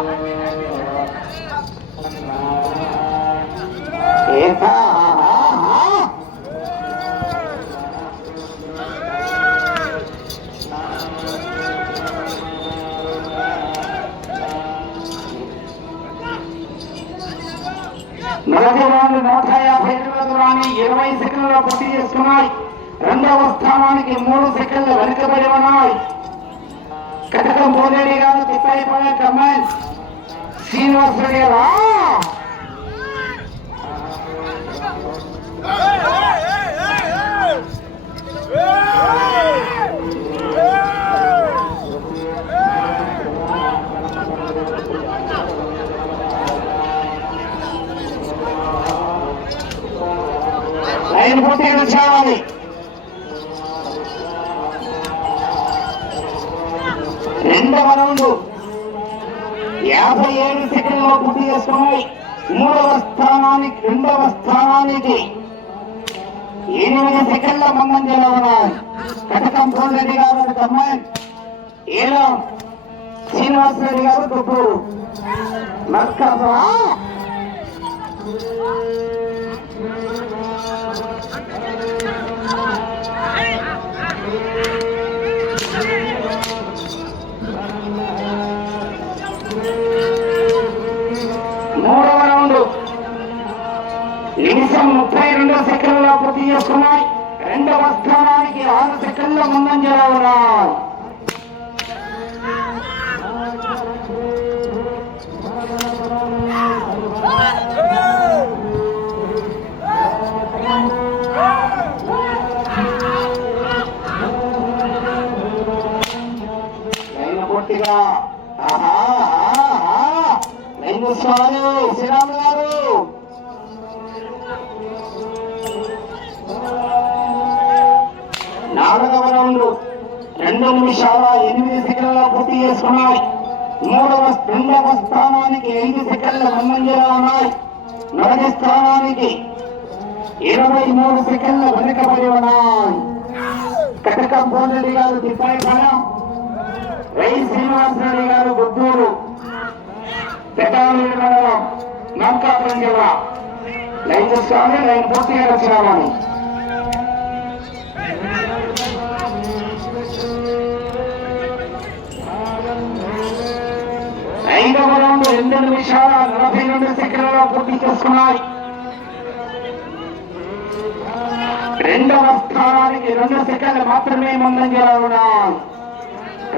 మొదటి రౌండ్ 150 అడుగుల దూరాన్ని 20 సెకండ్లలో పూర్తి చేసుకున్నాయి. రెండవ స్థానానికి 3 సెకండ్లు వెనుకబడి ఉన్నాయి. కటకం పోలేడి గారు తిప్పైపోయే కమాండ్ శ్రీనివాసరెడ్డి గారు లైన్ పూర్తిగా చావాలి. రెండవ రౌండ్ 57 సెకండ్లలో పూర్తి చేసుకున్నాయి. రెండవ స్థానానికి 8 సెకండ్ల ముందంజలో ఉన్నాయి. కటకం పోలరెడ్డి గారు కమ్మాయి ఏలో శ్రీనివాసరెడ్డి గారు తుప్పూరు మక్కబా మూడవ రౌండ్ నిమిషం 32 సెకండ్లలో పూర్తి చేసుకున్నాయి. రెండవ స్థానానికి 6 సెకండ్ల ముందంజలో ఉన్నాయి. పూర్తిగా స్వామి శ్రీరాములు గారు నాలుగవ రౌండ్ 2 నిమిషాల 8 సెకండ్లలో పూర్తి చేసుకున్నాయి. రెండవ స్థానానికి 5 సెకండ్ల ముందంజలో ఉన్నాయి. మొదటి స్థానానికి 23 సెకండ్ల వెనుకబడి ఉన్నాయి. కటకం పోలరెడ్డి గారు తిప్పాయిపాలెం, వై శ్రీనివాసరెడ్డి గారు గుద్దూరు, పెద్దాలూరు మండలం, నౌకాపురం జిల్లా. లైన్ చూసుకోవాలి, లైన్ పూర్తిగా వచ్చామని. ఐదవ రౌండ్ 2 నిమిషాల 42 సెకండ్లలో పూర్తి చేసుకున్నాయి. రెండవ స్థానానికి 2 సెకండ్లు మాత్రమే ముందంజలో ఉన్నాయి.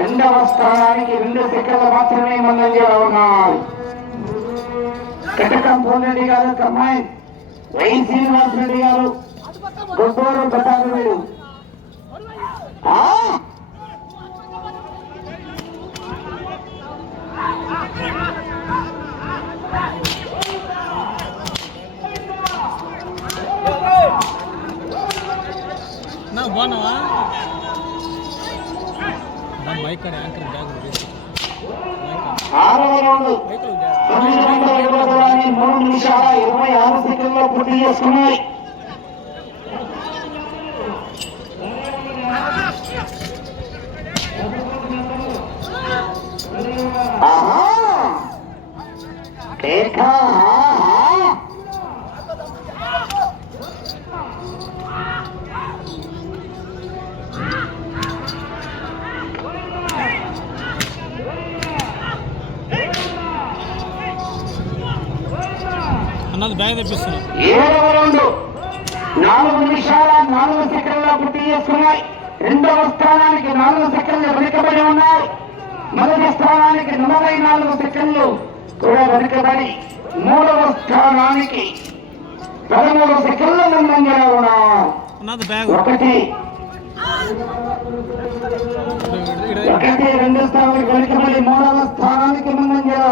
రెండవ స్థానానికి 2 సెకండ్లు మాత్రమే ముందంజలో ఉన్నాయి. కటకం పోలరెడ్డి గారు కమ్మాయి, వై శ్రీనివాసరెడ్డి గారు గుంటూరు ప్రతాపవీడు. బాగున్నావా? ఆరవ రౌండ్ 3 నిమిషాల 26 సెకండ్లో పూర్తి చేసుకున్నాయి. అన్నది బ్యాగ్ తెప్పిస్తున్నా. 7వ రౌండ్ 4 నిమిషాల 4 సెకండ్లో పూర్తి చేసుకున్నాయి. రెండవ స్థానానికి 4 సెకండ్లు వెనుకబడి ఉన్నాయి. మొదటి స్థానానికి 44 సెకండ్లు కూడా వెనుకబడి మూడవ స్థానానికి 13 సెకండ్ల ముందంజలో ఉన్నాయి. ఒకటి 2 స్థానానికి వెనుకబడి మూడవ స్థానానికి ముందంజలో.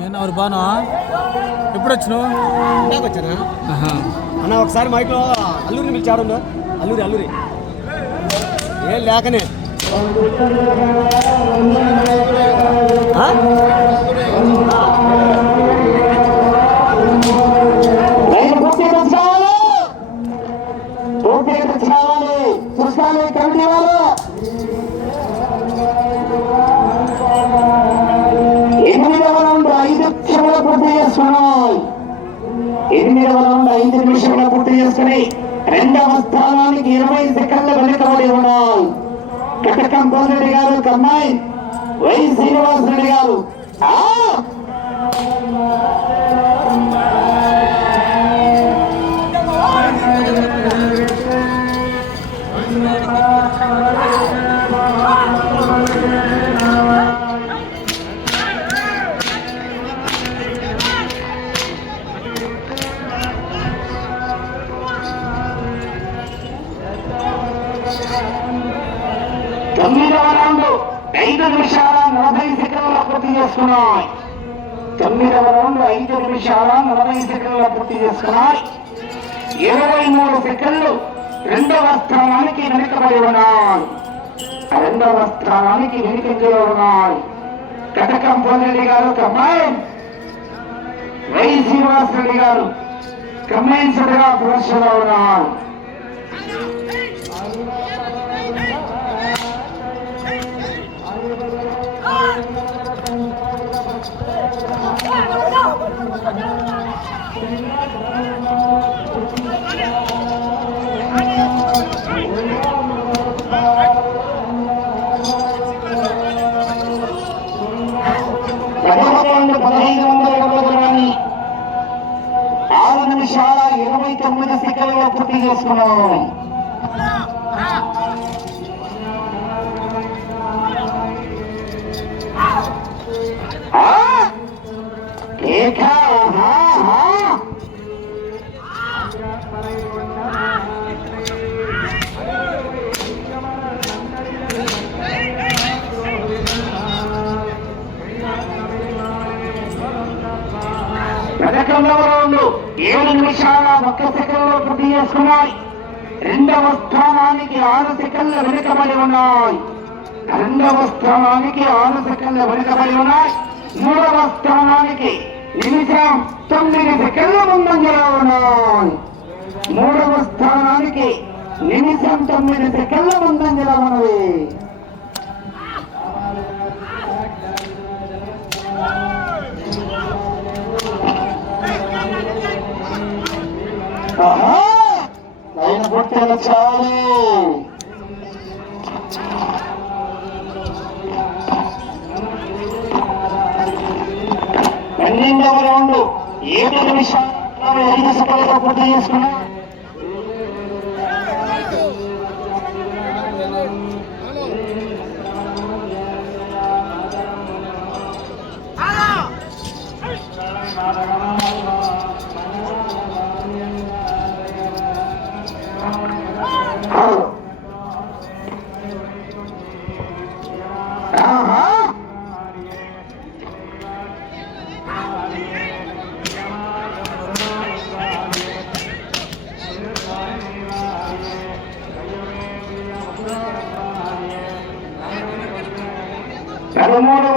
నేను బానా ఎప్పుడు వచ్చినావు? వచ్చానా అన్న? ఒకసారి మైక్లో అల్లూరిని పిలిచాడు. అల్లూరి ఏం లేకనే చూసుకోవాలి కమిటీ వాళ్ళు. 8వ చేసుకుని రెండవ స్థానానికి 20 సెకండ్ల వెనుకబడి ఉన్నాయి. కటకం పోరెడ్డి గారు కమ్మాయి వై శ్రీనివాస్ రెడ్డి గారు తొమ్మిదవ రౌండ్ 5 నిమిషాల 40 సెకండ్ల పూర్తి చేసుకున్నాయి. 9వ రౌండ్ 5 నిమిషాల 40 సెకండ్ల పూర్తి చేసుకున్నాయి. 23 సెకండ్లు రెండవ స్థానానికి వెనుకబడి ఉన్నాయి. రెండవ స్థానానికి వెనుకంజలో ఉన్నాయి. కటకం పోరెడ్డి గారు కమ్మాయిన్ వై శ్రీనివాస్ రెడ్డి గారు కమ్మాయిన్ సరిగా ప్రదర్శనలో ఉన్నారు. నిమిషాల 29 సెకండ్లలో పూర్తి చేసుకున్నాం. పథకంలో 7 నిమిషాల 1 సెకండ్లో పూర్తి చేసుకున్నాయి. రెండవ స్థానానికి 6 సెకండ్ల వెనుకబడి ఉన్నాయి. రెండవ స్థానానికి 6 సెకండ్ల వెనుకబడి ఉన్నాయి. మూడవ స్థానానికి నిమిషం 9 సెకండ్ల ముందంజలో ఉన్నాయి. మూడవ స్థానానికి నిమిషం 9 సెకండ్ల ముందంజలో ఉన్నది. లైన్ పూర్తిగా చాలు. 12వ రౌండ్ 7 నిమిషాల 5 సెకండ్లతో పూర్తి చేసుకున్నాం.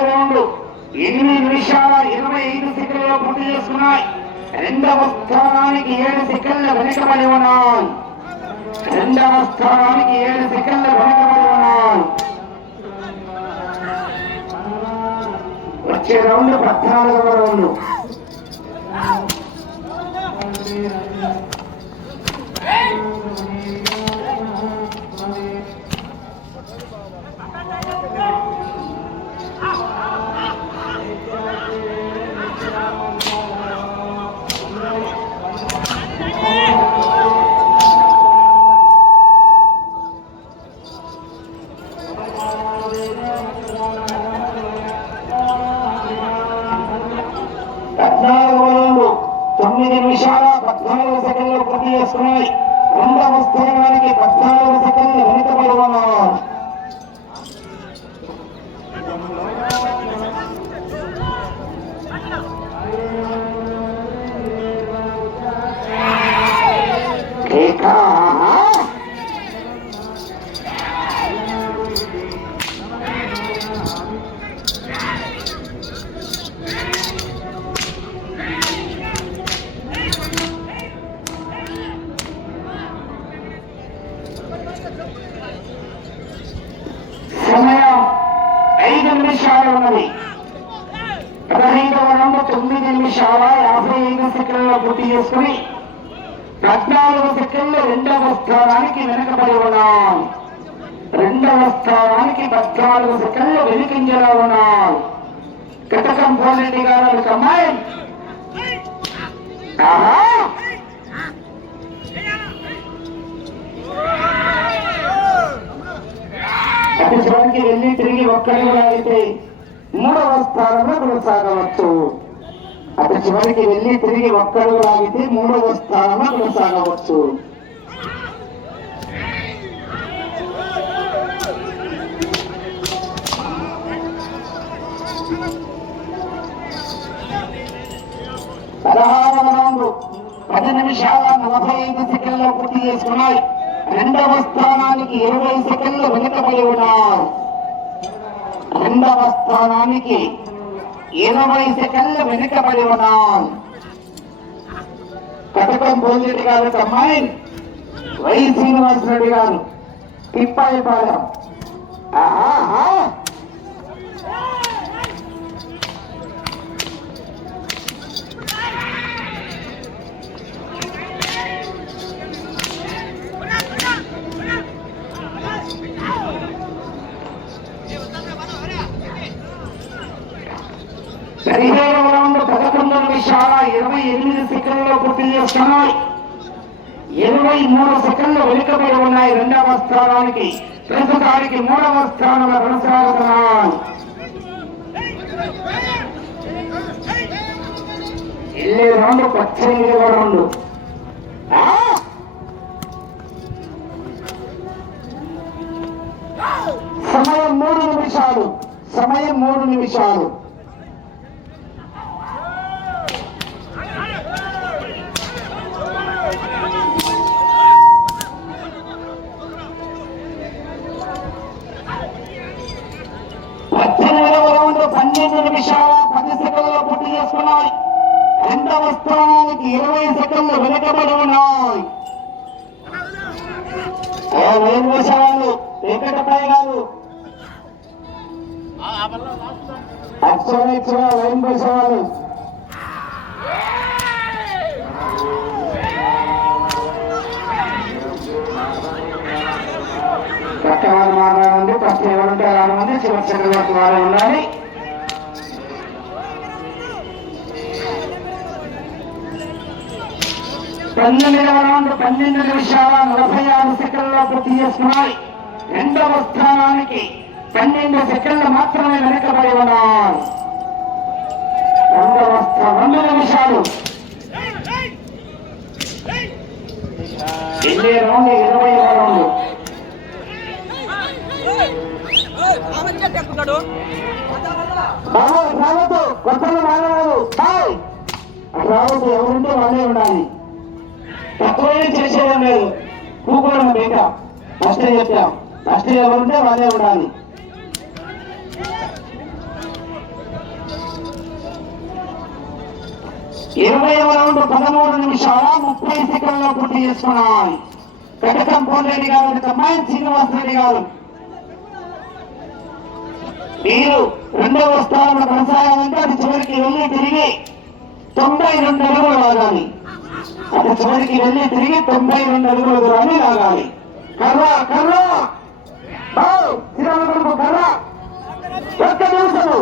రౌండ్ 8 నిమిషాల 25 సెకండ్లలో పూర్తి చేసుకున్నాయి. రెండవ స్థానానికి 7 సెకండ్ల వెనుకబడి ఉన్నాయి. రెండవ స్థానానికి 7 సెకండ్ల వెనుకబడి ఉన్నాయి. వచ్చే రౌండ్ 14వ రౌండ్. నిమిషాల 14 సెకండ్లు పూర్తి చేసుకున్నాయి. రెండవ స్థానానికి 14 సెకండ్లు వెనుకబడి ఉన్నారు. సమయం 5 నిమిషాలు ఉన్నది. 15వ రౌండ్ 9 నిమిషాల 55 సెకండ్లలో పూర్తి చేసుకుని 14 సెకండ్లు రెండవ స్థానానికి వెనకబడి ఉన్నాం. రెండవ స్థానానికి 14 సెకండ్లు వెనుకంజలో ఉన్నాం. కటకం పోలరెడ్డి గారు ఒక అమ్మాయి అటు చివరికి వెళ్ళి తిరిగి ఒక్కడిగా అయితే 3వ స్థానంలో కొనసాగవచ్చు. అటు చివరికి వెళ్ళి తిరిగి ఒక్కడుగు లాగితే 3వ స్థానంలో కొనసాగవచ్చు. రౌండ్ 10 నిమిషాల 45 సెకండ్లు పూర్తి చేసుకున్నాయి. రెండవ స్థానానికి 20 సెకండ్లు వెనుకబడి ఉన్నారు. రెండవ స్థానానికి 20 సెకండ్లు వెనుకబడి ఉన్నారు. కటకం పోలిరెడ్డి గారు అమ్మాయి వై శ్రీనివాసరెడ్డి గారు తిప్పాయిపాలెం. ఆహా 17వ రౌండ్ 11 నిమిషాల 28 సెకండ్లు పూర్తి చేస్తున్నాయి. 23 సెకండ్లు వెనుకబడి ఉన్నాయి. రెండవ స్థానానికి ప్రస్తుతానికి 3వ స్థానంలో కొనసాగుతున్నాయి. వెళ్ళే రౌండ్ 18వ రౌండ్. సమయం 3 నిమిషాలు. సమయం 3 నిమిషాలు. రౌండ్ 12 నిమిషాల 10 సెకండ్లు పూర్తి చేసుకున్నాయి. రెండవ స్థానానికి 20 సెకండ్లు వెనుకబడి ఉన్నాయి. వైన్ వేసేవాళ్ళు వెంకటపయ్య గారు అక్షర వైన్ వేసేవాళ్ళు పక్కవారు మారాలండి. ఫస్ట్ ఎవరుంటే రానుంది. చివరి చక్రవర్తి వారు ఉండాలి. రౌండ్ 12 నిమిషాల 46 సెకండ్లు పూర్తి చేసుకున్నాయి. రెండవ స్థానానికి 12 సెకండ్లు మాత్రమే వెనుకబడి ఉన్నారు. రెండవ స్థానం 2 నిమిషాలు. వెళ్ళే రౌండ్ 20వ రౌండ్. రావద్దు కొత్తలు మానవాడు రావద్దు. ఎవరుంటే వాళ్ళే ఉండాలి. తక్కువే చేసేవాడు లేదు. కూకోవడం బయట ఫస్ట్ చెప్తాం. ఫస్ట్ ఎవరుంటే వాళ్ళే ఉండాలి. ఇరవైవ రౌండ్ 13 నిమిషాల 30 సెకండ్లు పూర్తి చేసుకున్నాయి. కటకం పోలరెడ్డి గారు అమ్మాయి శ్రీనివాసరెడ్డి గారు మీరు రెండవ స్థానంలో కొనసాగాలంటే అది చివరికి వెళ్ళి తిరిగి 92 అడుగులు లాగాలి. అది చివరికి వెళ్ళి తిరిగి 92 అడుగుల దూరాన్ని లాగాలి. కర్ర కర్ర శ్రీరామ కర్ర ఒక్క నిమిషము.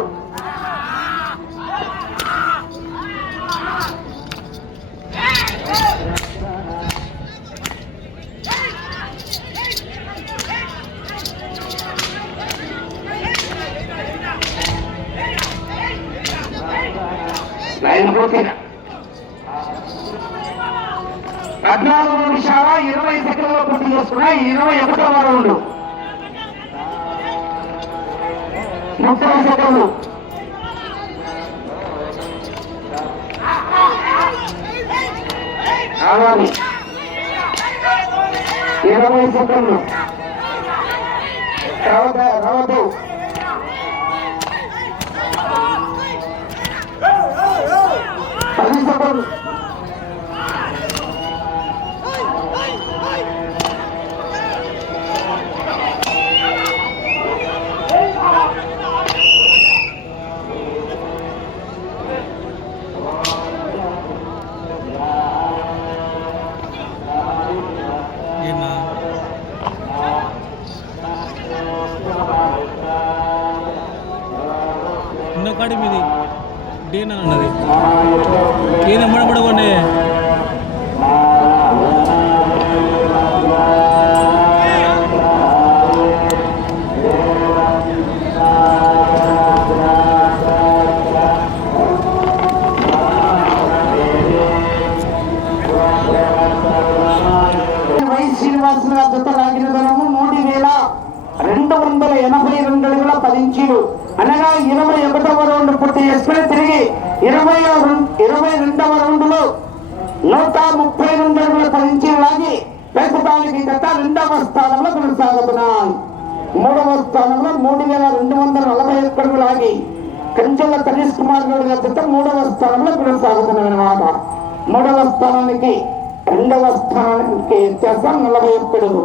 లైన్ పూర్తిగా 14 నిమిషాల 20 సెకండ్లు పూర్తి చేసుకున్నాయి. 21వ రౌండ్ 30 సెకండ్లు. కావాలి 20 సెకండ్లు. రావద్దు. 10 సెకండ్లు. ఎన్నో కాడి మీది డేన్ అని అన్నది ఏది అమ్మడబడవండి శ్రీనివాసుల జత లాగిన ధనము 3,282 అడుగుల 10 ఇంచీలు అనగా 21వ రౌండ్ పూర్తి చేసుకుని తిరిగి 22వ రౌండ్ లో 132 అడుగుల 10 ఇంచీలు లాగి ప్రస్తుతానికి గత 2వ స్థానంలో కొనసాగుతున్నాయి. 3వ స్థానంలో 3,241 అడుగులు లాగి కంచెల తనీష్ కుమార్ గౌడ్ గారి జత 3వ స్థానంలో కొనసాగుతున్నాయి అన్నమాట. 3వ స్థానానికి 2వ స్థానానికి వ్యత్యాసం 41 అడుగులు.